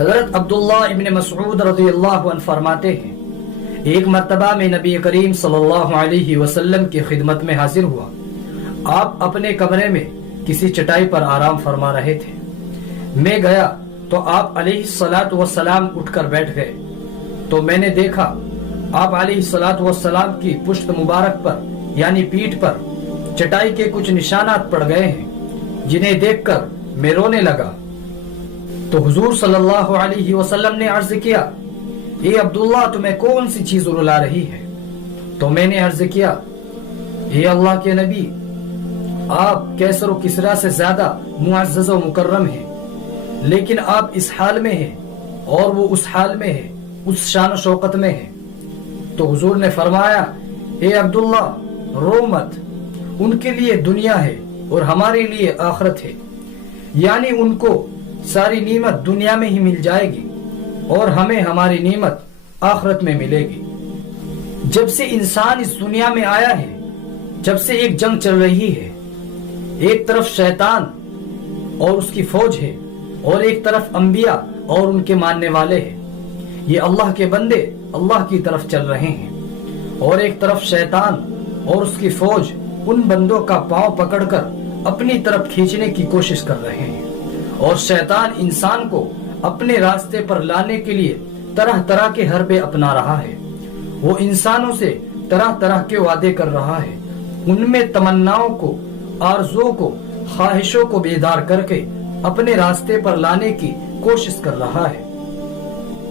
حضرت عبداللہ ابن مسعود رضی اللہ عنہ فرماتے ہیں، ایک مرتبہ میں نبی کریم صلی اللہ علیہ وسلم کی خدمت میں حاضر ہوا۔ آپ اپنے کمرے میں کسی چٹائی پر آرام فرما رہے تھے۔ میں گیا تو آپ علیہ الصلاۃ والسلام اٹھ کر بیٹھ گئے تو میں نے دیکھا آپ علیہ الصلاۃ والسلام کی پشت مبارک پر یعنی پیٹھ پر چٹائی کے کچھ نشانات پڑ گئے ہیں، جنہیں دیکھ کر میں رونے لگا۔ تو حضور صلی اللہ علیہ وسلم نے عرض کیا، اے عبداللہ تمہیں کون سی چیز رلا رہی ہے؟ تو میں نے عرض کیا، اے اللہ کے نبی، آپ کیسر و کسرا سے زیادہ معزز و مکرم ہیں، لیکن آپ اس حال میں ہیں اور وہ اس حال میں ہے، اس شان و شوکت میں ہے۔ تو حضور نے فرمایا، اے عبداللہ رو مت، ان کے لیے دنیا ہے اور ہمارے لیے آخرت ہے، یعنی ان کو ساری نعمت دنیا میں ہی مل جائے گی اور ہمیں ہماری نعمت آخرت میں ملے گی۔ جب سے انسان اس دنیا میں آیا ہے، جب سے ایک جنگ چل رہی ہے، ایک طرف شیطان اور اس کی فوج ہے اور ایک طرف انبیاء اور ان کے ماننے والے ہیں۔ یہ اللہ کے بندے اللہ کی طرف چل رہے ہیں اور ایک طرف شیطان اور اس کی فوج ان بندوں کا پاؤں پکڑ کر اپنی طرف کھینچنے کی کوشش کر رہے ہیں، اور شیطان انسان کو اپنے راستے پر لانے کے لیے طرح طرح کے حربے اپنا رہا ہے۔ وہ انسانوں سے طرح طرح کے وعدے کر رہا ہے، ان میں تمناؤں کو، آرزو کو، خواہشوں کو بیدار کر کے اپنے راستے پر لانے کی کوشش کر رہا ہے۔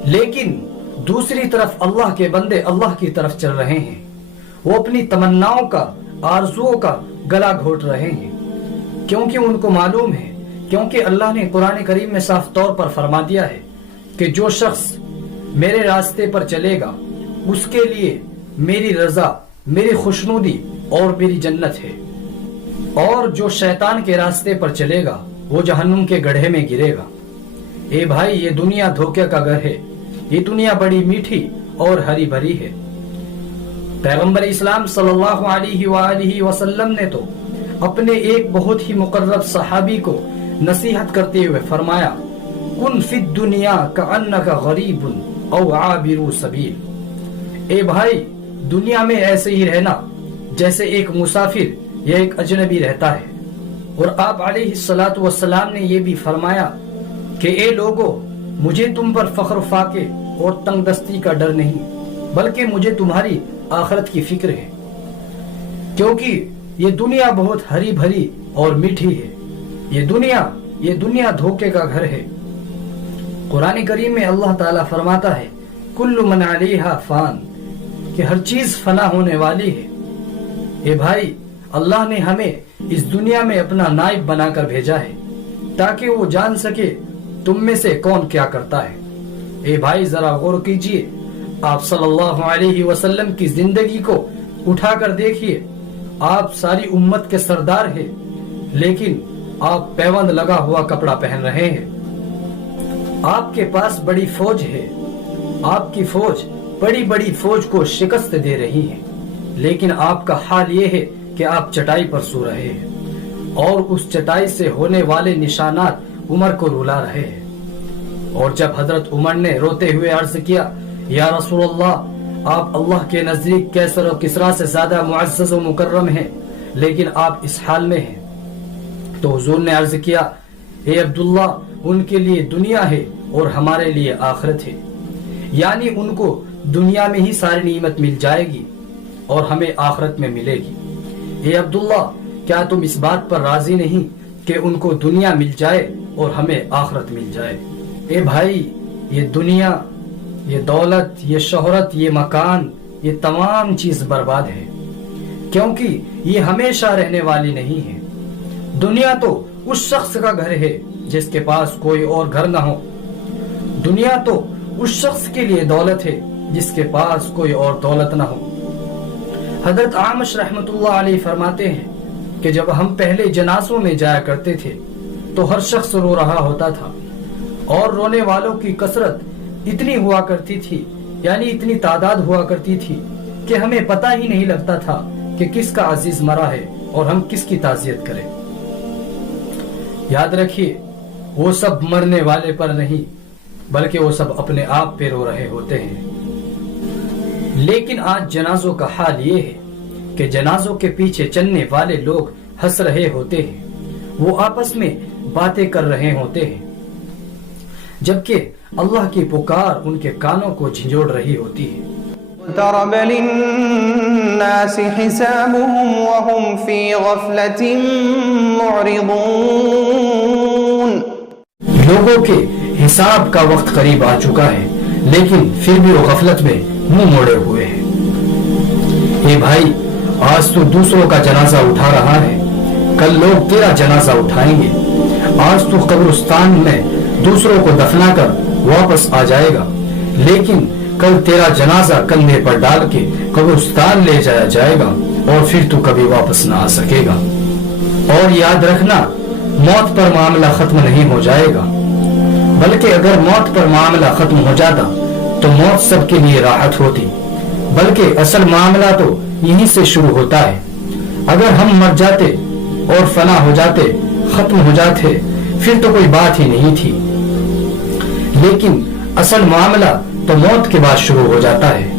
لیکن دوسری طرف اللہ کے بندے اللہ کی طرف چل رہے ہیں، وہ اپنی تمناؤں کا، آرزوؤں کا گلا گھونٹ رہے ہیں، کیونکہ ان کو معلوم ہے، کیونکہ اللہ نے قرآن کریم میں صاف طور پر فرما دیا ہے کہ جو شخص میرے راستے پر چلے گا اس کے لیے میری رضا، میری خوشنودی اور میری جنت ہے، اور جو شیطان کے راستے پر چلے گا وہ جہنم کے گڑھے میں گرے گا۔ اے بھائی، یہ دنیا دھوکے کا گھر ہے، یہ دنیا بڑی میٹھی اور ہری بھری ہے۔ پیغمبر اسلام صلی اللہ علیہ وآلہ وسلم نے تو اپنے ایک بہت ہی مقرب صحابی کو نصیحت کرتے ہوئے فرمایا، کن فی الدنیا کأنک غریب او عابر سبیل۔ اے بھائی، دنیا میں ایسے ہی رہنا جیسے ایک مسافر یا ایک اجنبی رہتا ہے۔ اور آپ علیہ الصلاۃ والسلام نے یہ بھی فرمایا کہ اے لوگو، مجھے تم پر فخر و فاقے اور تنگ دستی کا ڈر نہیں، بلکہ مجھے تمہاری آخرت کی فکر ہے، کیونکہ یہ دنیا بہت ہری بھری اور میٹھی ہے۔ یہ دنیا دھوکے کا گھر ہے۔ قرآن کریم میں اللہ تعالیٰ فرماتا ہے، کل من علیہا فان، کہ ہر چیز فنا ہونے والی ہے۔ اے بھائی، اللہ نے ہمیں اس دنیا میں اپنا نائب بنا کر بھیجا ہے تاکہ وہ جان سکے تم میں سے کون کیا کرتا ہے۔ اے بھائی، ذرا غور کیجئے، آپ صلی اللہ علیہ وسلم کی زندگی کو اٹھا کر دیکھیے۔ آپ ساری امت کے سردار ہیں، لیکن آپ پیوند لگا ہوا کپڑا پہن رہے ہیں۔ آپ کے پاس بڑی فوج ہے، آپ کی فوج بڑی بڑی فوج کو شکست دے رہی ہے، لیکن آپ کا حال یہ ہے کہ آپ چٹائی پر سو رہے ہیں، اور اس چٹائی سے ہونے والے نشانات عمر کو رلا رہے ہیں۔ اور جب حضرت عمر نے روتے ہوئے عرض کیا، یا رسول اللہ، آپ اللہ کے نزدیک کیسر و کسرا سے زیادہ معزز و مکرم ہیں، لیکن آپ اس حال میں ہیں، تو حضور نے عرض کیا، اے عبداللہ، ان کے لیے دنیا ہے اور ہمارے لیے آخرت ہے، یعنی ان کو دنیا میں ہی ساری نعمت مل جائے گی اور ہمیں آخرت میں ملے گی۔ اے عبداللہ، کیا تم اس بات پر راضی نہیں کہ ان کو دنیا مل جائے اور ہمیں آخرت مل جائے؟ اے بھائی، یہ دنیا، یہ دولت، یہ شہرت، یہ مکان، یہ تمام چیز برباد ہے، کیونکہ یہ ہمیشہ رہنے والی نہیں ہے۔ دنیا تو اس شخص کا گھر ہے جس کے پاس کوئی اور گھر نہ ہو، دنیا تو اس شخص کے لیے دولت ہے جس کے پاس کوئی اور دولت نہ ہو۔ حضرت اعمش رحمت اللہ علیہ فرماتے ہیں کہ جب ہم پہلے جنازوں میں جایا کرتے تھے تو ہر شخص رو رہا ہوتا تھا، اور رونے والوں کی کثرت اتنی ہوا کرتی تھی، یعنی اتنی تعداد ہوا کرتی تھی کہ ہمیں پتہ ہی نہیں لگتا تھا کہ کس کا عزیز مرا ہے اور ہم کس کی تعزیت کریں۔ یاد رکھیے، وہ سب مرنے والے پر نہیں بلکہ وہ سب اپنے آپ پہ رو رہے ہوتے ہیں۔ لیکن آج جنازوں کا حال یہ ہے کہ جنازوں کے پیچھے چلنے والے لوگ ہنس رہے ہوتے ہیں، وہ آپس میں باتیں کر رہے ہوتے ہیں، جبکہ اللہ کی پکار ان کے کانوں کو جھنجھوڑ رہی ہوتی ہے۔ اقترب للناس حسابهم وهم في غفلة معرضون۔ لوگوں کے حساب کا وقت قریب آ چکا ہے، لیکن پھر بھی وہ غفلت میں منہ موڑے ہوئے ہیں۔ اے بھائی، آج تو دوسروں کا جنازہ اٹھا رہا ہے، کل لوگ تیرا جنازہ اٹھائیں گے۔ آج تو قبرستان میں دوسروں کو دفنا کر واپس آ جائے گا، لیکن کل تیرا جنازہ کندھے پر ڈال کے قبرستان لے جایا جائے گا اور پھر تو کبھی واپس نہ آ سکے گا۔ اور یاد رکھنا، موت پر معاملہ ختم نہیں ہو جائے گا، بلکہ اگر موت پر معاملہ ختم ہو جاتا تو موت سب کے لیے راحت ہوتی، بلکہ اصل معاملہ تو یہیں سے شروع ہوتا ہے۔ اگر ہم مر جاتے اور فنا ہو جاتے، ختم ہو جاتے، پھر تو کوئی بات ہی نہیں تھی، لیکن اصل معاملہ تو موت کے بعد شروع ہو جاتا ہے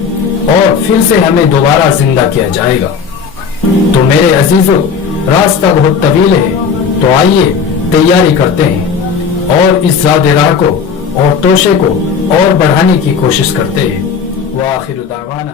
اور پھر سے ہمیں دوبارہ زندہ کیا جائے گا۔ تو میرے عزیزو، راستہ بہت طویل ہے، تو آئیے تیاری کرتے ہیں اور اس زاد راہ کو اور توشے کو اور بڑھانے کی کوشش کرتے ہیں۔ وآخر دعوانا